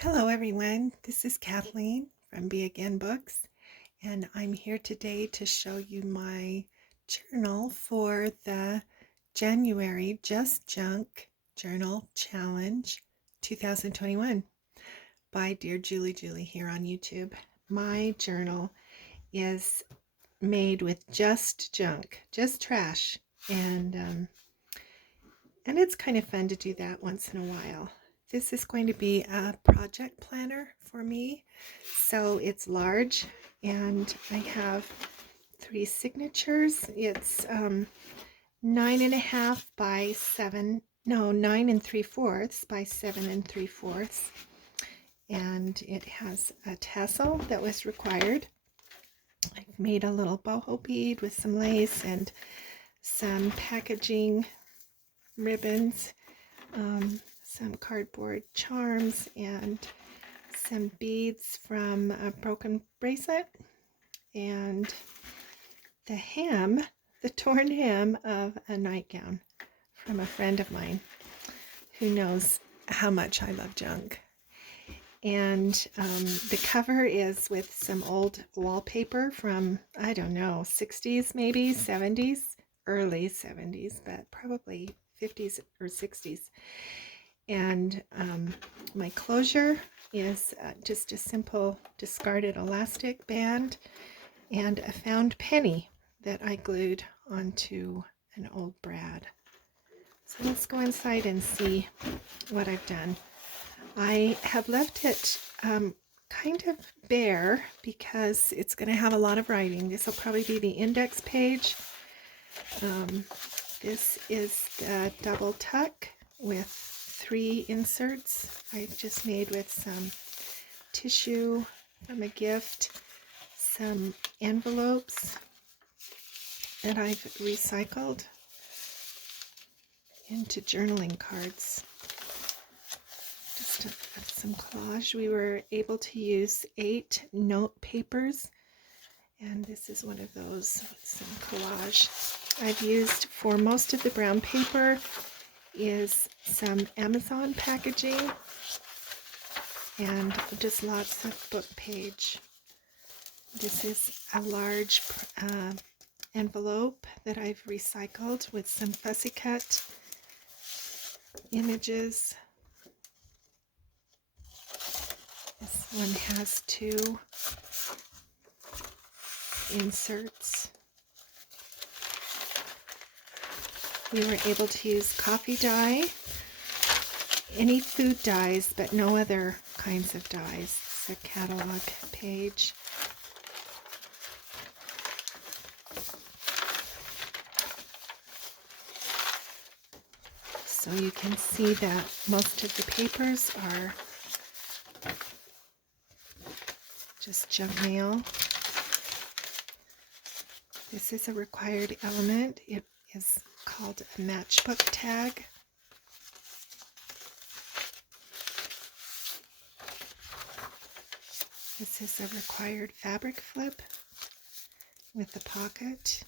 Hello, everyone. This is Kathleen from Be Again Books, and I'm here today to show you my journal for the January Just Junk Journal Challenge 2021 by Dear Julie here on YouTube. My journal is made with just junk, just trash, and it's kind of fun to do that once in a while. This is going to be a project planner for me. So it's large and I have 3 signatures. It's 9.5 by 7, no, 9 3/4 by 7 3/4. And it has a tassel that was required. I've made a little boho bead with some lace and some packaging ribbons. Some cardboard charms and some beads from a broken bracelet and the torn hem of a nightgown from a friend of mine who knows how much I love junk. And the cover is with some old wallpaper from, I don't know, 60s maybe, 70s, early 70s, but probably 50s or 60s. And my closure is just a simple discarded elastic band and a found penny that I glued onto an old brad. So let's go inside and see what I've done. I have left it kind of bare because it's going to have a lot of writing. This will probably be the index page. This is the double tuck with 3 inserts I've just made with some tissue from a gift, some envelopes that I've recycled into journaling cards. Just some collage. We were able to use 8 note papers, and this is one of those, some collage. I've used for most of the brown paper is some Amazon packaging and just lots of book page. This is a large envelope that I've recycled with some fussy cut images. This one has 2 inserts. We were able to use coffee dye, any food dyes, but no other kinds of dyes. It's a catalog page. So you can see that most of the papers are just junk mail. This is a required element. It is called a matchbook tag. This is a required fabric flip with the pocket.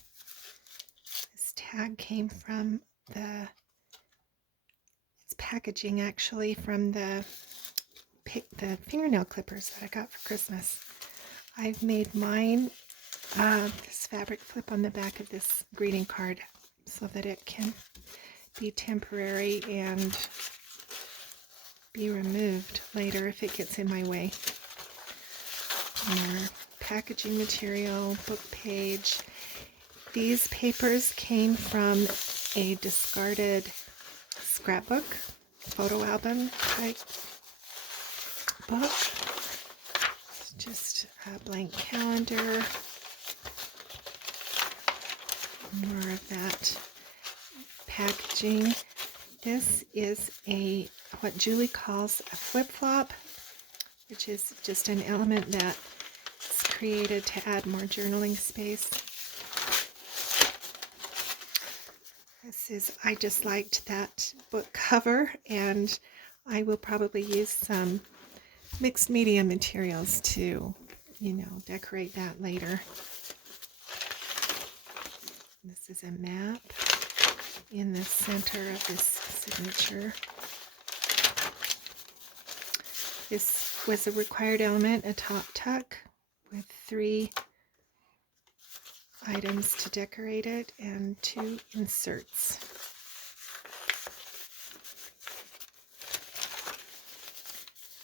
This tag came from it's packaging actually from the fingernail clippers that I got for Christmas. I've made mine this fabric flip on the back of this greeting card so that it can be temporary and be removed later if it gets in my way. More packaging material, book page. These papers came from a discarded scrapbook, photo album type book. It's just a blank calendar. More of that packaging. This is what Julie calls a flip-flop, which is just an element that is created to add more journaling space. I just liked that book cover, and I will probably use some mixed media materials to, decorate that later. This is a map in the center of this signature. This was a required element, a top tuck with 3 items to decorate it and 2 inserts.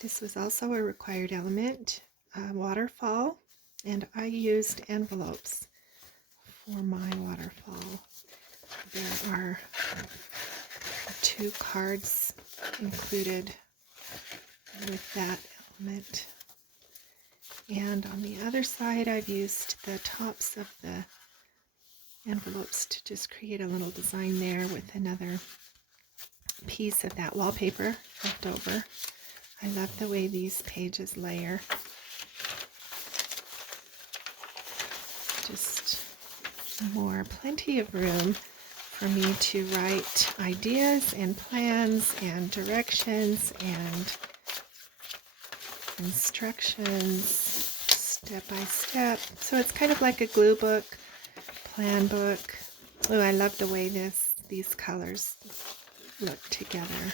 This was also a required element, a waterfall, and I used envelopes for my waterfall. There are 2 cards included with that element. And on the other side, I've used the tops of the envelopes to just create a little design there with another piece of that wallpaper left over. I love the way these pages layer. Just plenty of room for me to write ideas and plans and directions and instructions step by step. So it's kind of like a glue book, plan book. Oh, I love the way these colors look together,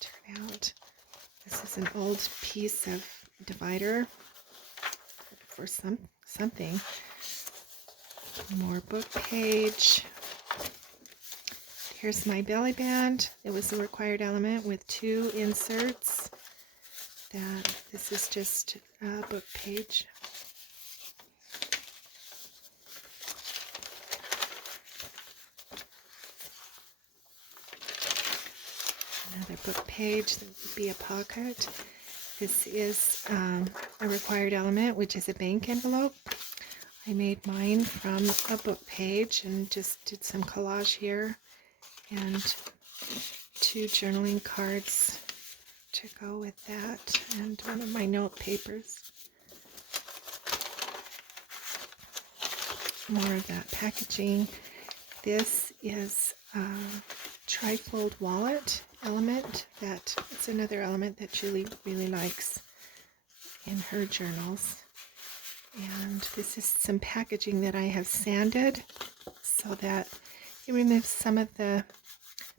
turn out. This is an old piece of divider for something. More book page. Here's my belly band. It was a required element with 2 inserts. This is just a book page. Another book page that would be a pocket. This is a required element, which is a bank envelope. I made mine from a book page and just did some collage here and 2 journaling cards to go with that, and one of my note papers. More of that packaging. This is a trifold wallet element. It's another element that Julie really likes in her journals. And this is some packaging that I have sanded so that it removes some of the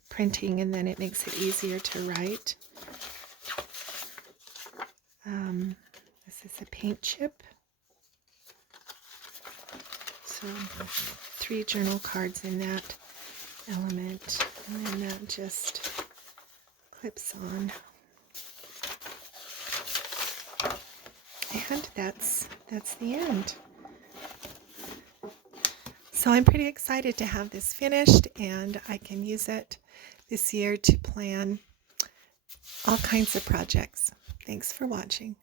printing and then it makes it easier to write. This is a paint chip. So 3 journal cards in that element, and then that just clips on. And that's the end. So I'm pretty excited to have this finished, and I can use it this year to plan all kinds of projects. Thanks for watching.